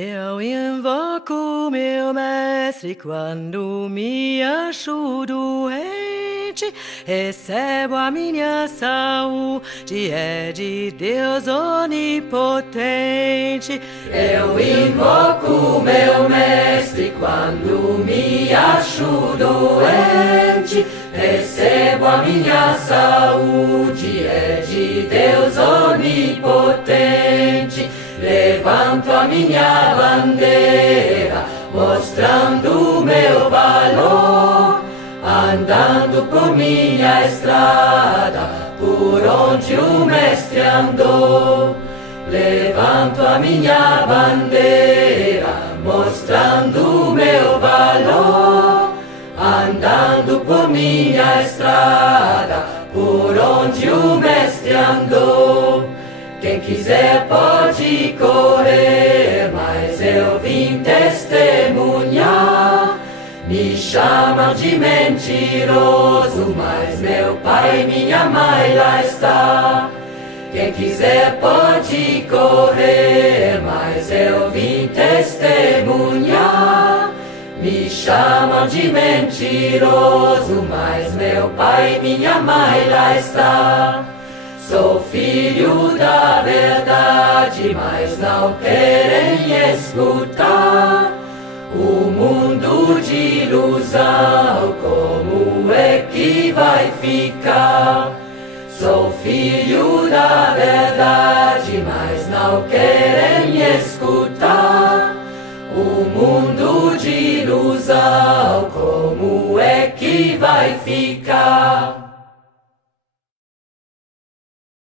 Eu invoco meu mestre quando me acho doente. Recebo a minha saúde, é de Deus onipotente. Eu invoco meu mestre quando me acho doente. Recebo a minha saúde, é de Deus onipotente. Levanto a minha bandeira, mostrando o meu valor, andando por minha estrada, por onde o mestre andou. Levanto a minha bandeira, mostrando o meu valor, andando por minha estrada, por onde o mestre andou. Quem quiser pode correr, mas eu vim testemunhar. Me chamam de mentiroso, mas meu pai e minha mãe lá está. Quem quiser pode correr, mas eu vim testemunhar. Me chamam de mentiroso, mas meu pai e minha mãe lá está. Sou filho da verdade, mas não querem escutar. O mundo de ilusão, como é que vai ficar? Sou filho da verdade, mas não querem escutar. O mundo de ilusão, como é que vai ficar?